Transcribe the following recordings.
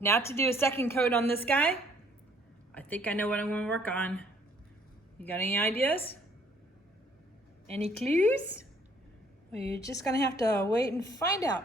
Now to do a second coat on this guy. I think I know what I'm going to work on. You got any ideas? Any clues? Well, you're just going to have to wait and find out.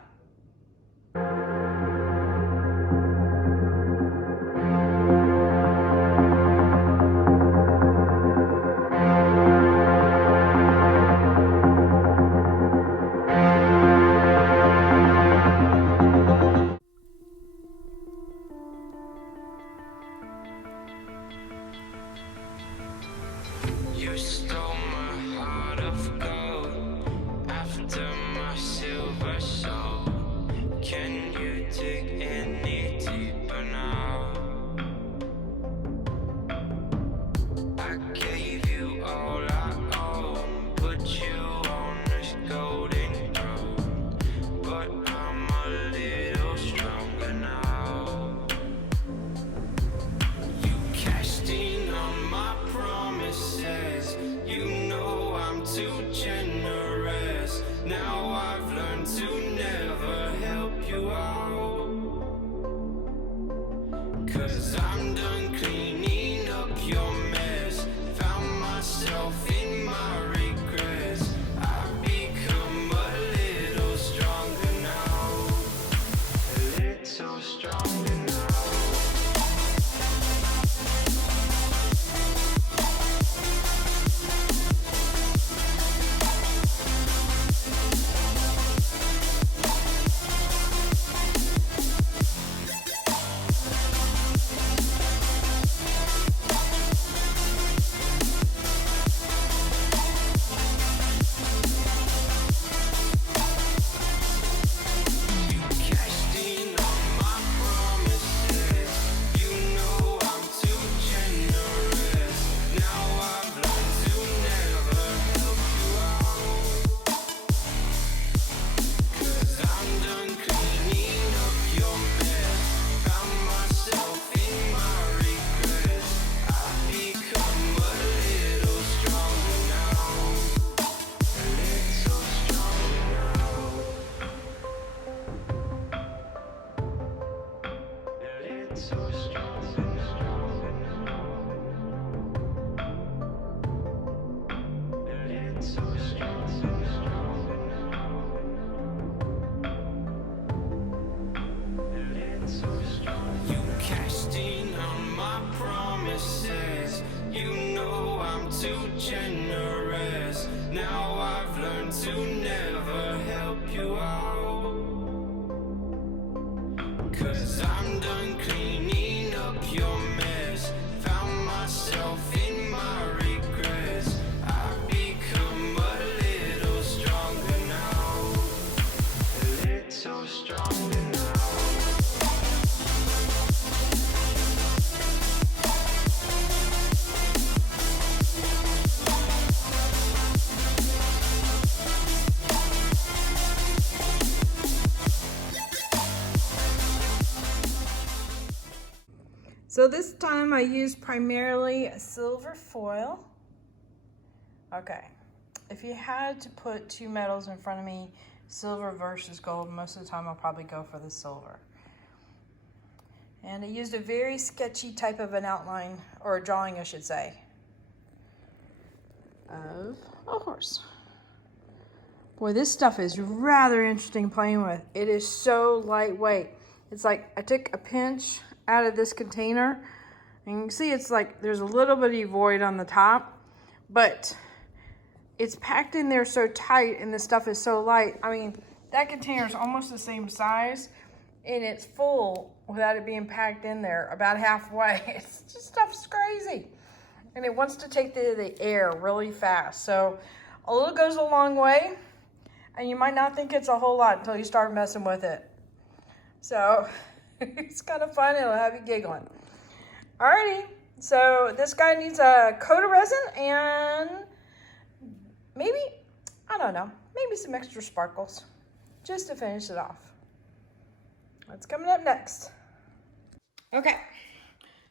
You stole my heart of gold after my silver soul. Can you dig any deeper now? I gave you all I own, put you on this golden throne, but I'm a little stronger now. You cashed in on my promises. You know I'm too generous. Now I've learned to never help you out. 'Cause I'm done cleaning up your mess. Found myself in my regrets. I've become a little stronger now. A little stronger now. You cashed in on my promises. You know I'm too generous. Now I've learned to never help you out. 'Cause I'm done cleaning up your mess. Found myself in my regrets. I've become a little stronger now. A little stronger now. So this time I used primarily silver foil. Okay, if you had to put two metals in front of me, silver versus gold, most of the time I'll probably go for the silver. And I used a very sketchy type of an outline, or a drawing I should say, of a horse. Boy, this stuff is rather interesting playing with. It is so lightweight. It's like I took a pinch out of this container, and you can see it's like there's a little bitty void on the top, but it's packed in there so tight and the stuff is so light. I mean, that container is almost the same size and it's full without it being packed in there about halfway. It's just, stuff's crazy. And it wants to take the air really fast. So a little goes a long way, and you might not think it's a whole lot until you start messing with it. So it's kind of fun. It'll have you giggling. Alrighty, so this guy needs a coat of resin and maybe, I don't know, maybe some extra sparkles just to finish it off. What's coming up next? Okay,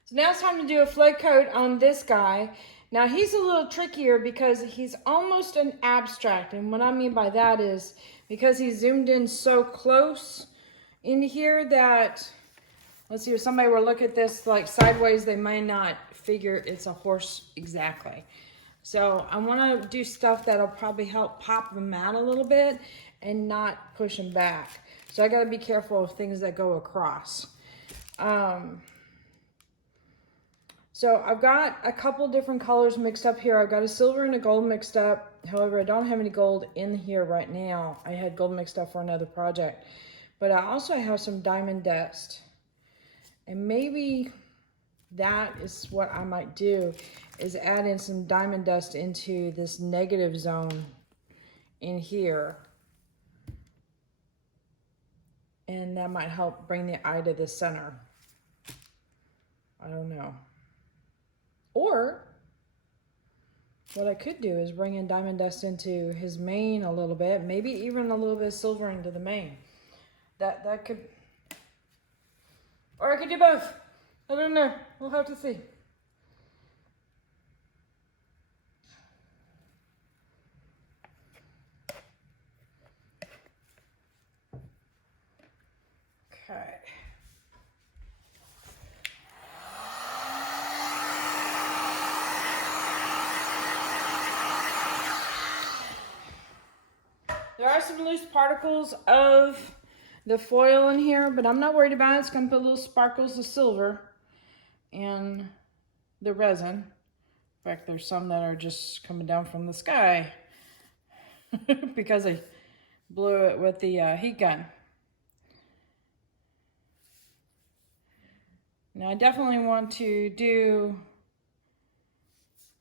so now it's time to do a flood coat on this guy. Now he's a little trickier because he's almost an abstract, and what I mean by that is because he's zoomed in so close into here that let's see, if somebody were to look at this like sideways, they may not figure it's a horse exactly. So I want to do stuff that'll probably help pop them out a little bit and not push them back. So I got to be careful of things that go across. So I've got a couple different colors mixed up here. I've got a silver and a gold mixed up. However, I don't have any gold in here right now. I had gold mixed up for another project. But I also have some diamond dust. And maybe that is what I might do, is add in some diamond dust into this negative zone in here. And that might help bring the eye to the center. I don't know. Or what I could do is bring in diamond dust into his mane a little bit, maybe even a little bit of silver into the mane. That could, or I could do both. I don't know. We'll have to see. Okay. There are some loose particles of the foil in here, but I'm not worried about it. It's going to put little sparkles of silver in the resin. In fact, there's some that are just coming down from the sky because I blew it with the heat gun. Now I definitely want to do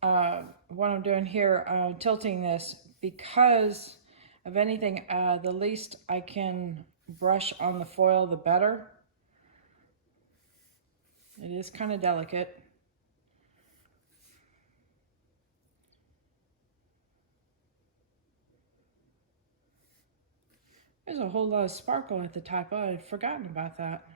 what I'm doing here, tilting this, because of anything, the least I can brush on the foil, the better. It is kind of delicate. There's a whole lot of sparkle at the top. Oh, I'd forgotten about that.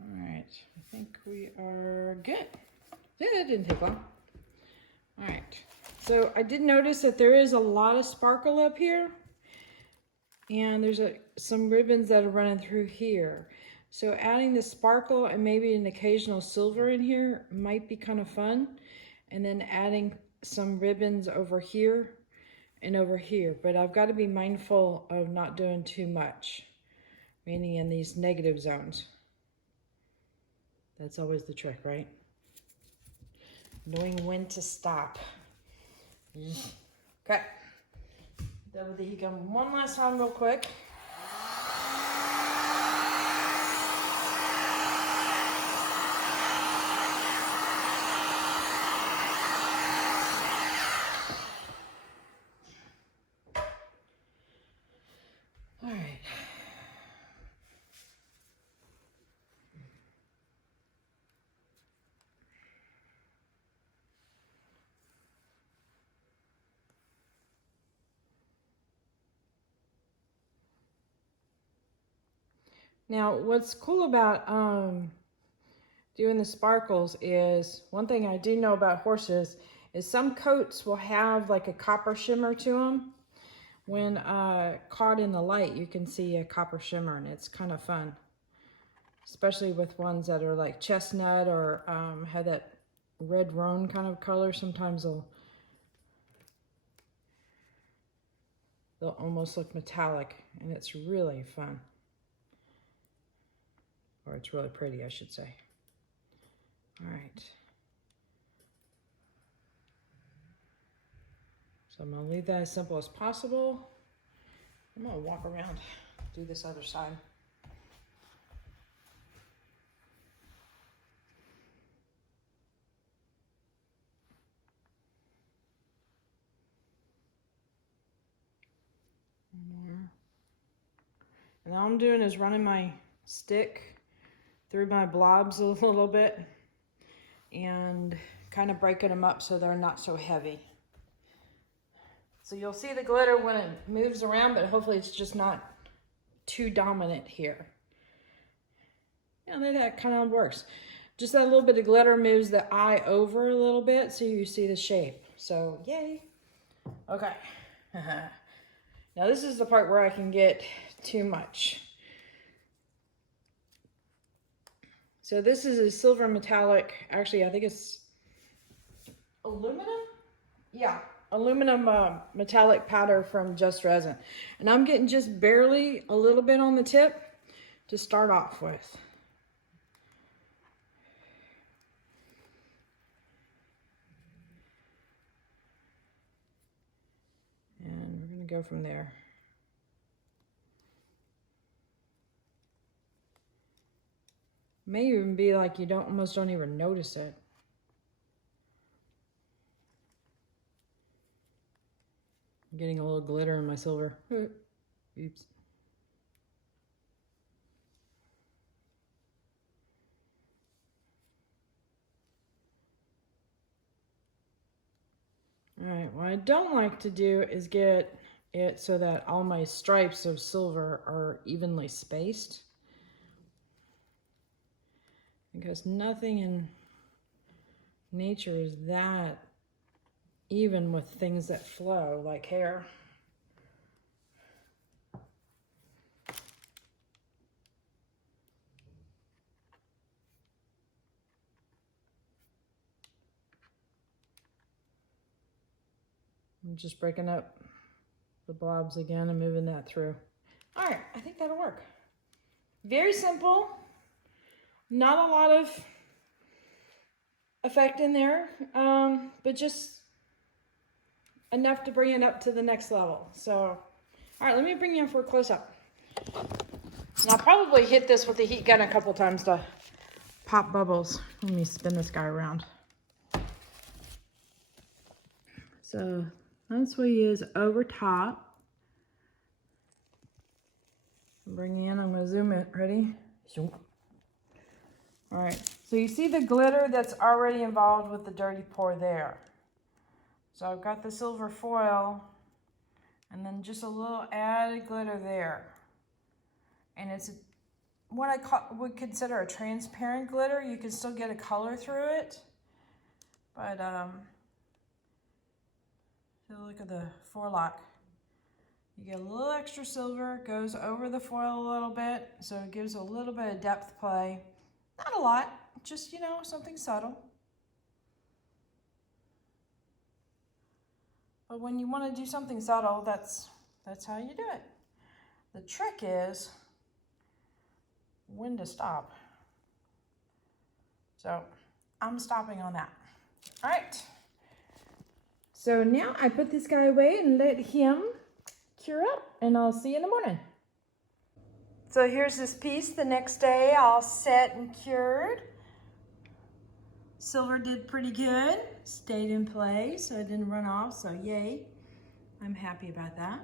All right, I think we are good. Yeah, that didn't take long. All right, so I did notice that there is a lot of sparkle up here, and there's some ribbons that are running through here. So adding the sparkle and maybe an occasional silver in here might be kind of fun. And then adding some ribbons over here and over here. But I've got to be mindful of not doing too much, meaning in these negative zones. That's always the trick, right? Knowing when to stop. Okay. Double the heat gun one last time real quick. All right. Now, what's cool about doing the sparkles is, one thing I do know about horses is some coats will have like a copper shimmer to them. When caught in the light, you can see a copper shimmer, and it's kind of fun. Especially with ones that are like chestnut or have that red roan kind of color. Sometimes they'll almost look metallic, and it's really fun. Or it's really pretty, I should say. All right. So I'm gonna leave that as simple as possible. I'm gonna walk around, do this other side. And all I'm doing is running my stick through my blobs a little bit and kind of breaking them up so they're not so heavy. So you'll see the glitter when it moves around, but hopefully it's just not too dominant here. Yeah, that kind of works. Just that little bit of glitter moves the eye over a little bit so you see the shape. So yay. Okay. Now this is the part where I can get too much. So this is a silver metallic, actually I think it's aluminum? Yeah, aluminum metallic powder from Just Resin. And I'm getting just barely a little bit on the tip to start off with. And we're gonna go from there. May even be like you almost don't even notice it. I'm getting a little glitter in my silver. Oops. All right, what I don't like to do is get it so that all my stripes of silver are evenly spaced. Because nothing in nature is that even with things that flow like hair. I'm just breaking up the blobs again and moving that through. All right, I think that'll work. Very simple. Not a lot of effect in there, but just enough to bring it up to the next level. So, all right, let me bring you in for a close-up. And I'll probably hit this with the heat gun a couple times to pop bubbles. Let me spin this guy around. So that's what he is over top. Bring in, I'm gonna zoom it, ready? All right, so you see the glitter that's already involved with the dirty pour there. So I've got the silver foil and then just a little added glitter there. And it's what I would consider a transparent glitter. You can still get a color through it. But so look at the forelock. You get a little extra silver, goes over the foil a little bit, so it gives a little bit of depth play. Not a lot, just, you know, something subtle. But when you want to do something subtle, that's how you do it. The trick is when to stop. So I'm stopping on that. All right. So now I put this guy away and let him cure up, and I'll see you in the morning. So here's this piece the next day, all set and cured. Silver did pretty good, stayed in place, so it didn't run off, so yay. I'm happy about that.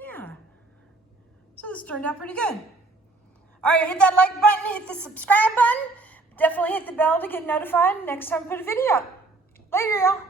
Yeah, so this turned out pretty good. All right, hit that like button, hit the subscribe button. Definitely hit the bell to get notified next time I put a video up. Later, y'all.